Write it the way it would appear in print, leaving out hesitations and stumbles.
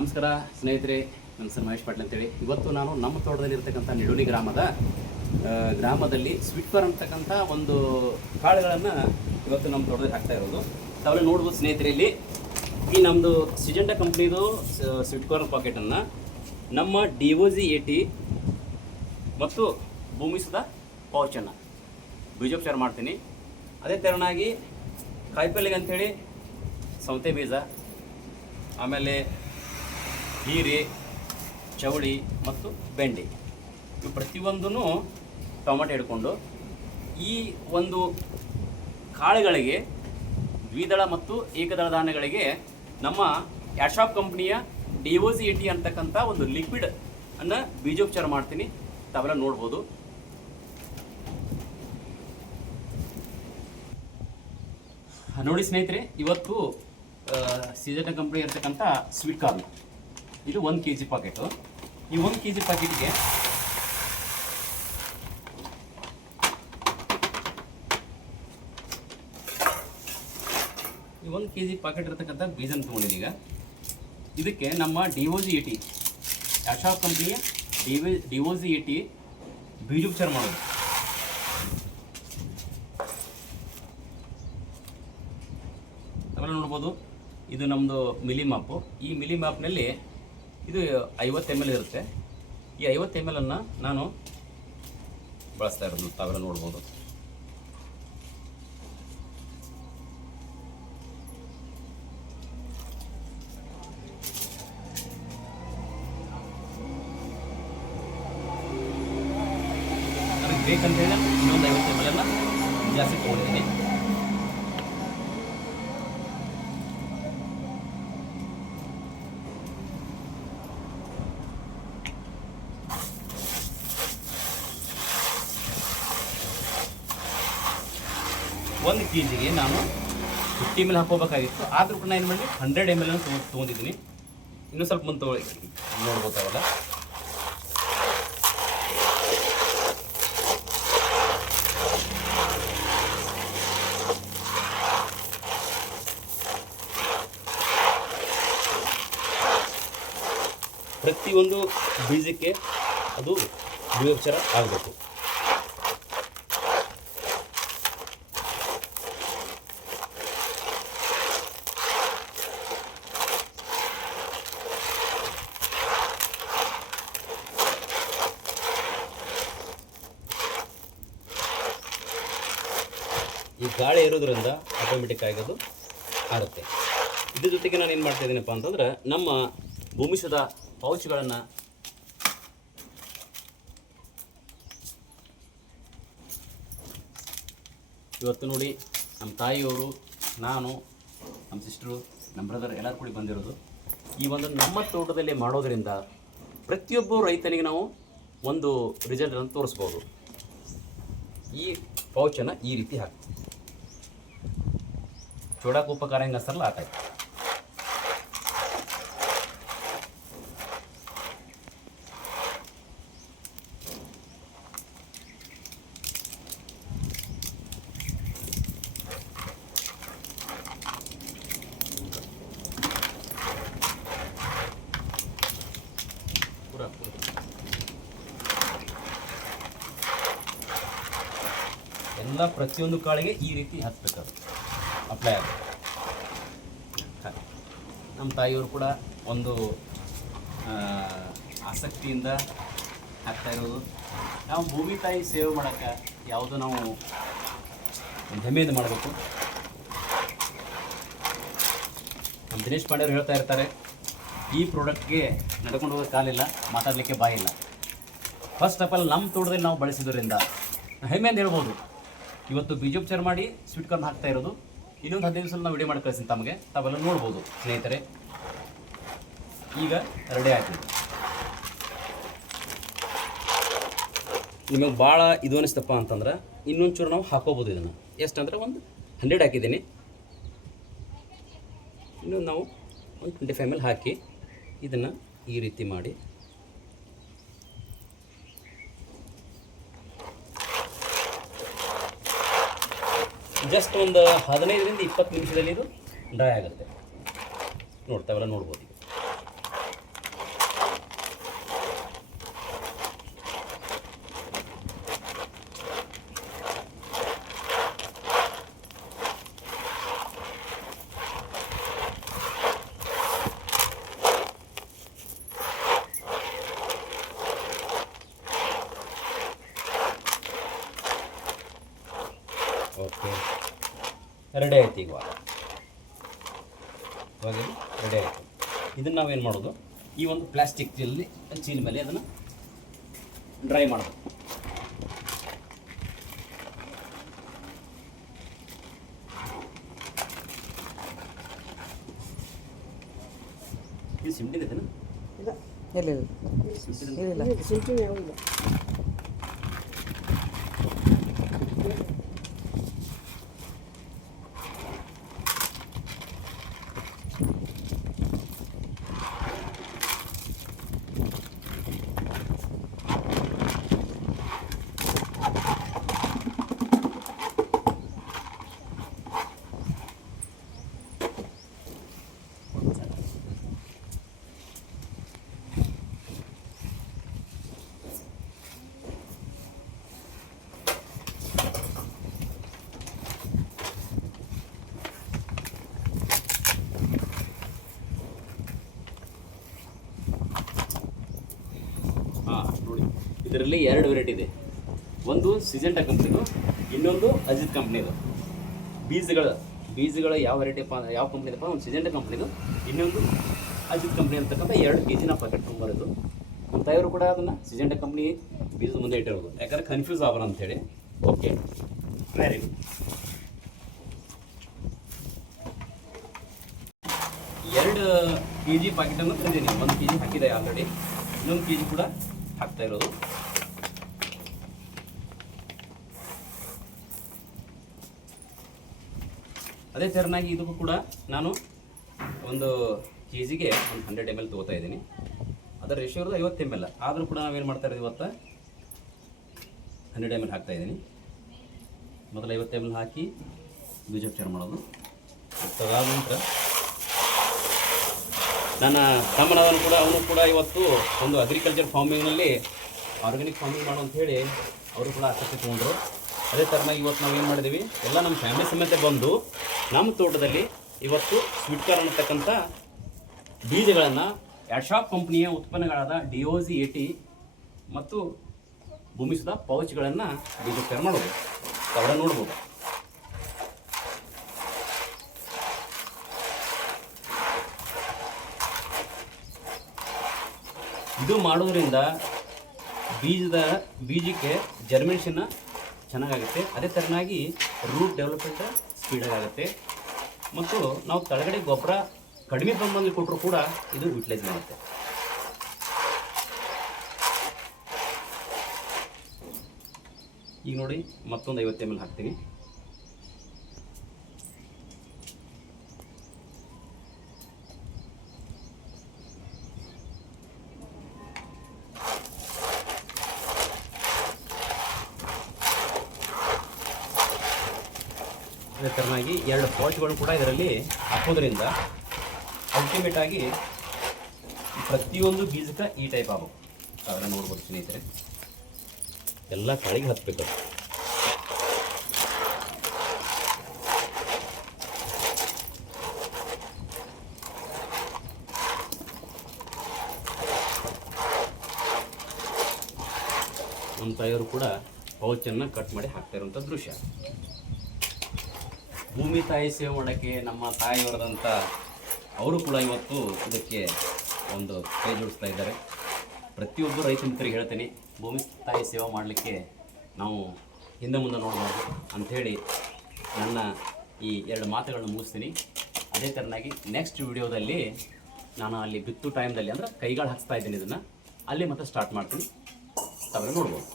ನಮಸ್ಕಾರ ಸ್ನೇಹಿತರೆ, ನನ್ನ ಹೆಸರು ಮಹೇಶ್ ಪಾಟೀಲ್ ಅಂತೇಳಿ. ಇವತ್ತು ನಾನು ನಮ್ಮ ತೋಟದಲ್ಲಿರ್ತಕ್ಕಂಥ ನಿಡೋನಿ ಗ್ರಾಮದಲ್ಲಿ ಸ್ವೀಟ್ ಕಾರ್ನ್ ಅಂತಕ್ಕಂಥ ಒಂದು ಕಾಳುಗಳನ್ನು ಇವತ್ತು ನಮ್ಮ ತೋಟದಲ್ಲಿ ಹಾಕ್ತಾ ಇರೋದು. ತಾವೆಲ್ಲ ನೋಡ್ಬೋದು ಸ್ನೇಹಿತರೆ, ಇಲ್ಲಿ ಈ ನಮ್ಮದು ಸಿಜೆಂಟಾ ಕಂಪ್ನಿದು ಸ್ವೀಟ್ ಕಾರ್ನ್ ಪಾಕೆಟನ್ನು ನಮ್ಮ DOG-80 ಮತ್ತು ಭೂಮಿಸುದ ಪೌಚನ್ನು ಬೀಜೋಪಚಾರ ಮಾಡ್ತೀನಿ. ಅದೇ ತೆರನಾಗಿ ಕಾಯಿಪಲ್ಲೆಗೆ ಅಂಥೇಳಿ ಸೌತೆ ಬೀಜ, ಆಮೇಲೆ ಹೀರೆ, ಚವಳಿ ಮತ್ತು ಬೆಂಡೆ ಇವು ಪ್ರತಿಯೊಂದೂ ಟೊಮೆಟೊ ಹಿಡ್ಕೊಂಡು ಈ ಒಂದು ಕಾಳುಗಳಿಗೆ ದ್ವಿದಳ ಮತ್ತು ಏಕದಳ ಧಾನ್ಯಗಳಿಗೆ ನಮ್ಮ ಯಾಶಾಪ್ ಕಂಪ್ನಿಯ DOG-80 ಅಂತಕ್ಕಂಥ ಒಂದು ಲಿಕ್ವಿಡ್ ಅನ್ನು ಬೀಜೋಪಚಾರ ಮಾಡ್ತೀನಿ. ತಾವೆಲ್ಲ ನೋಡ್ಬೋದು. ನೋಡಿ ಸ್ನೇಹಿತರೆ, ಇವತ್ತು ಸಿಜೆಂಟಾ ಕಂಪ್ನಿ ಇರ್ತಕ್ಕಂಥ ಸ್ವೀಟ್ ಕಾರ್ನ್ ಇದು 1 kg ಪಾಕೆಟು. ಈ 1 kg ಪಾಕೆಟ್ಗೆ ಈ 1 kg ಪಾಕೆಟ್ ಇರ್ತಕ್ಕಂಥ ಬೀಜನ ತೊಗೊಂಡಿದ್ದೀನಿ. ಈಗ ಇದಕ್ಕೆ ನಮ್ಮ DOG-80 ಯಾಶಾಪ್ ಕಂಪ್ನಿಯ DOG-80 ಬೀಜೋಪಚಾರ ಮಾಡೋದು. ತಾವೆಲ್ಲ ನೋಡ್ಬೋದು, ಇದು ನಮ್ಮದು ಮಿಲಿ ಮಾಪು. ಈ ಮಿಲಿ ಮಾಪ್ನಲ್ಲಿ ಇದು 50 ml ಇರುತ್ತೆ. ಈ 50 ml ಅನ್ನು ನಾನು ಬಳಸ್ತಾ ಇರೋದು ತಾವೆಲ್ಲ ನೋಡ್ಬೋದು. ನನಗೆ ಬೇಕಂತ ಹೇಳಿ ಇನ್ನೊಂದು 50 ml ಅನ್ನು ಜಾಸ್ತಿ ತೊಗೊಂಡಿದ್ದೀನಿ. ಒಂದು kgಗೆ ನಾನು 50 ml ಹಾಕೋಬೇಕಾಗಿತ್ತು, ಆದರೂ ಕೂಡ ನಾನು ಏನು ಮಾಡಿ 100 ml ತೊಗೊಂಡಿದ್ದೀನಿ. ಇನ್ನೂ ಸ್ವಲ್ಪ ಮುಂದೆ ನೋಡ್ಬೋದಾವಲ್ಲ. ಪ್ರತಿಯೊಂದು ಬೀಜಕ್ಕೆ ಅದು ಬೀಜೋಪಚಾರ ಆಗಬೇಕು. ಈ ಗಾಳಿ ಇರೋದ್ರಿಂದ ಆಟೋಮೆಟಿಕ್ ಆಗಿ ಅದು ಆಗುತ್ತೆ. ಇದ್ರ ಜೊತೆಗೆ ನಾನು ಏನು ಮಾಡ್ತಾ ಇದ್ದೀನಪ್ಪ ಅಂತಂದ್ರೆ, ನಮ್ಮ ಭೂಮಿಸುದ ಪೌಚ್ಗಳನ್ನು ಇವತ್ತು ನೋಡಿ ನಮ್ಮ ತಾಯಿಯವರು, ನಾನು, ನಮ್ಮ ಸಿಸ್ಟರು, ನಮ್ಮ ಬ್ರದರ್ ಎಲ್ಲರೂ ಕೂಡಿ ಬಂದಿರೋದು. ಈ ಒಂದು ನಮ್ಮ ತೋಟದಲ್ಲಿ ಮಾಡೋದರಿಂದ ಪ್ರತಿಯೊಬ್ಬ ರೈತನಿಗೆ ನಾವು ಒಂದು ರಿಸಲ್ಟನ್ನು ತೋರಿಸ್ಬೋದು. ಈ ಪೌಚನ್ನು ಈ ರೀತಿ ಹಾಕ್ತೀವಿ. ಚೂಡಕ್ಕೆ ಉಪಕಾರ ಹೆಂಗೆ ಹಸ್ತಾರಲ್ಲ ಆ ಟೈಪ್. ಎಲ್ಲ ಪ್ರತಿಯೊಂದು ಕಾಳಿಗೆ ಈ ರೀತಿ ಹಚ್ಚಬೇಕು, ಅಪ್ಲೈ ಆಗುತ್ತೆ. ನಮ್ಮ ತಾಯಿಯವರು ಕೂಡ ಒಂದು ಆಸಕ್ತಿಯಿಂದ ಹಾಕ್ತಾ ಇರೋದು. ನಾವು ಭೂಮಿ ತಾಯಿ ಸೇವೆ ಮಾಡೋಕ್ಕೆ ಯಾವುದೋ ನಾವು ಹೆಮ್ಮೆಯಿಂದ ಮಾಡಬೇಕು. ನಮ್ಮ ದಿನೇಶ್ ಪಾಂಡೆಯವರು ಹೇಳ್ತಾ ಇರ್ತಾರೆ, ಈ ಪ್ರಾಡಕ್ಟ್ಗೆ ನಡ್ಕೊಂಡು ಹೋಗೋ ಕಾಲಿಲ್ಲ, ಮಾತಾಡಲಿಕ್ಕೆ ಬಾಯಿಲ್ಲ. ಫಸ್ಟ್ ಆಫ್ ಆಲ್ ನಮ್ಮ ತೋಟದಲ್ಲಿ ನಾವು ಬಳಸಿದ್ರಿಂದ ಹೆಮ್ಮೆಯಿಂದ ಹೇಳ್ಬೋದು. ಇವತ್ತು ಬೀಜೋಪಚಾರ ಮಾಡಿ ಸ್ವೀಟ್ ಕಾರ್ನ್ ಹಾಕ್ತಾ ಇರೋದು. ಇನ್ನೊಂದು 15 ದಿವಸ ನಾವು ವಿಡಿಯೋ ಮಾಡಿ ಕಳಿಸ್ತೀನಿ ತಮಗೆ, ತಾವೆಲ್ಲ ನೋಡ್ಬೋದು ಸ್ನೇಹಿತರೆ. ಈಗ ರೆಡಿ ಆಗ್ತದೆ. ನಿಮಗೆ ಭಾಳ ಇದು ಅನಿಸ್ತಪ್ಪ ಅಂತಂದ್ರೆ ಇನ್ನೊಂದು ಚೂರು ನಾವು ಹಾಕೋಬೋದು. ಇದನ್ನು ಎಷ್ಟಂದ್ರೆ ಒಂದು 100 ಹಾಕಿದ್ದೀನಿ. ಇನ್ನೊಂದು ನಾವು ಒಂದು 25 ml ಹಾಕಿ ಇದನ್ನು ಈ ರೀತಿ ಮಾಡಿ ಜಸ್ಟ್ ಒಂದು 15ರಿಂದ 20 ನಿಮಿಷದಲ್ಲಿ ಇದು ಡ್ರೈ ಆಗುತ್ತೆ. ನೋಡ್ತಾವೆಲ್ಲ ನೋಡ್ಬೋದು. ರೆಡಿ ಆಯ್ತು. ಇವಾಗ ರೆಡಿ ಆಯಿತು. ಇದನ್ನು ನಾವೇನು ಮಾಡೋದು, ಈ ಒಂದು ಪ್ಲಾಸ್ಟಿಕ್ ಚೀಲ ಮೇಲೆ ಅದನ್ನು ಡ್ರೈ ಮಾಡೋದು. ಇದು ಸಿಂಪ್ಟಿನ ಇದೆನಾ? ಇಲ್ಲ ಸಿಂಟಿನ ಯಾವಿಲ್ಲ. ನೋಡಿ, ಇದರಲ್ಲಿ 2 ವೆರೈಟಿ ಇದೆ. ಒಂದು ಸಿಜೆಂಟಾ ಕಂಪ್ನಿದು, ಇನ್ನೊಂದು ಅಜಿತ್ ಕಂಪ್ನಿದು. ಬೀಜಗಳ ಯಾವ ವೆರೈಟಿ ಯಾವ ಕಂಪ್ನಿದಪ್ಪ, ಒಂದು ಸಿಜೆಂಟಾ ಕಂಪ್ನಿದು, ಇನ್ನೊಂದು ಅಜಿತ್ ಕಂಪ್ನಿ ಅಂತಕ್ಕಂಥ 2 kg ನಾವು ಪ್ಯಾಕೆಟ್ ತೊಗೊಂಬರೋದು. ನಮ್ಮ ತಾಯಿಯವರು ಕೂಡ ಅದನ್ನು ಸಿಜೆಂಟಾ ಕಂಪ್ನಿ ಬೀಜದ ಮುಂದೆ ಇಟ್ಟಿರೋದು, ಯಾಕಂದ್ರೆ ಕನ್ಫ್ಯೂಸ್ ಆಗೋಣ ಅಂಥೇಳಿ. Okay, very good. 2 kg ಪ್ಯಾಕೆಟನ್ನು ತಂದಿದ್ದೀನಿ. 1 kg ಹಾಕಿದೆ ಆಲ್ರೆಡಿ, ಇನ್ನೊಂದು kg ಕೂಡ ಹಾಕ್ತಾ ಇರೋದು. ಅದೇ ಥರನಾಗಿ ಇದಕ್ಕೂ ಕೂಡ ನಾನು ಒಂದು kg-ಗೆ ಒಂದು 100 ml ತೊಗೋತಾ ಇದ್ದೀನಿ. ಅದರ ರೇಷಿಯೋ ಇರೋದು 50 ml. ಆದರೂ ಕೂಡ ನಾವೇನು ಮಾಡ್ತಾ ಇದ್ದೀವಿ ಇವತ್ತು 100 ml ಹಾಕ್ತಾ ಇದ್ದೀನಿ. ಮೊದಲು 50 ml ಹಾಕಿ ಬೀಜೋಪಚಾರ ಮಾಡೋದು. ಅದಾದ ನಂತರ ನನ್ನ ತಮ್ಮನವನು ಕೂಡ ಅವನು ಕೂಡ ಇವತ್ತು ಒಂದು ಅಗ್ರಿಕಲ್ಚರ್ ಫಾರ್ಮಿಂಗ್ನಲ್ಲಿ ಆರ್ಗ್ಯಾನಿಕ್ ಫಾರ್ಮಿಂಗ್ ಮಾಡೋ ಅಂಥೇಳಿ ಅವರು ಕೂಡ ಆಸಕ್ತಿ ತೊಗೊಂಡ್ರು. ಅದೇ ಥರನಾಗಿ ಇವತ್ತು ನಾವು ಏನು ಮಾಡಿದ್ದೀವಿ, ಎಲ್ಲ ನಮ್ಮ ಫ್ಯಾಮಿಲಿ ಸಮೇತ ಬಂದು ನಮ್ಮ ತೋಟದಲ್ಲಿ ಇವತ್ತು ಸ್ವೀಟ್ ಕಾರ್ನ್ ಅನ್ನತಕ್ಕಂಥ ಬೀಜಗಳನ್ನು ಆಡ್ಶಾಪ್ ಕಂಪ್ನಿಯ ಉತ್ಪನ್ನಗಳಾದ DOC 80 ಮತ್ತು ಭೂಮಿಸುಧ ಪೌಚ್ಗಳನ್ನು ಬೀಜೋಪಚಾರ ಮಾಡೋದು. ಅವರ ನೋಡ್ಬೋದು. ಇದು ಮಾಡೋದ್ರಿಂದ ಬೀಜಕ್ಕೆ ಜರ್ಮಿನೇಷನ್ ಚೆನ್ನಾಗಾಗುತ್ತೆ. ಅದೇ ಥರನಾಗಿ ರೂಟ್ ಡೆವಲಪ್ಮೆಂಟ್ ಸ್ಪೀಡಾಗಿ ಆಗುತ್ತೆ. ಮತ್ತು ನಾವು ಕೆಳಗಡೆ ಗೊಬ್ಬರ ಕಡಿಮೆ ಪ್ರಮಾಣದಲ್ಲಿ ಕೊಟ್ಟರು ಕೂಡ ಇದು ಯುಟಿಲೈಸ್ ಮಾಡುತ್ತೆ. ಈಗ ನೋಡಿ, ಮತ್ತೊಂದು 50 ml ಹಾಕ್ತೀನಿ. ಅದೇ ಥರನಾಗಿ 2 ಪೌಚ್ಗಳು ಕೂಡ ಇದರಲ್ಲಿ ಹಾಕೋದ್ರಿಂದ ಅಲ್ಟಿಮೇಟ್ ಆಗಿ ಪ್ರತಿಯೊಂದು ಬೀಜಕ್ಕೆ ಈ ಟೈಪ್ ಆಗಬೇಕು. ಅದನ್ನು ನೋಡ್ಬೋದು ಸ್ನೇಹಿತರೆ, ಎಲ್ಲ ಕಾಳಿಗೆ ಹತ್ತಬೇಕು. ನಮ್ಮ ತಾಯಿಯವರು ಕೂಡ ಪೌಚನ್ನು ಕಟ್ ಮಾಡಿ ಹಾಕ್ತಾ ಇರುವಂಥ ದೃಶ್ಯ. ಭೂಮಿ ತಾಯಿ ಸೇವೆ ಮಾಡೋಕ್ಕೆ ನಮ್ಮ ತಾಯಿಯವರದಂಥ ಅವರು ಕೂಡ ಇವತ್ತು ಇದಕ್ಕೆ ಒಂದು ಕೈ ಜೋಡಿಸ್ತಾ ಇದ್ದಾರೆ. ಪ್ರತಿಯೊಬ್ಬರು ರೈತ ಮಿತ್ರರಿಗೆ ಹೇಳ್ತೀನಿ, ಭೂಮಿ ತಾಯಿ ಸೇವೆ ಮಾಡಲಿಕ್ಕೆ ನಾವು ಹಿಂದೆ ಮುಂದೆ ನೋಡಬಾರ್ದು ಅಂಥೇಳಿ ನನ್ನ ಈ 2 ಮಾತುಗಳನ್ನು ಮುಗಿಸ್ತೀನಿ. ಅದೇ ಥರನಾಗಿ ನೆಕ್ಸ್ಟ್ ವಿಡಿಯೋದಲ್ಲಿ ನಾನು ಅಲ್ಲಿ ಬಿತ್ತು ಟೈಮ್ದಲ್ಲಿ ಅಂದರೆ ಕೈಗಳು ಹಾಕ್ಸ್ತಾ ಇದ್ದೀನಿ, ಇದನ್ನು ಅಲ್ಲಿ ಮತ್ತೆ ಸ್ಟಾರ್ಟ್ ಮಾಡ್ತೀನಿ. ತಾವೆಲ್ಲ ನೋಡ್ಬೋದು.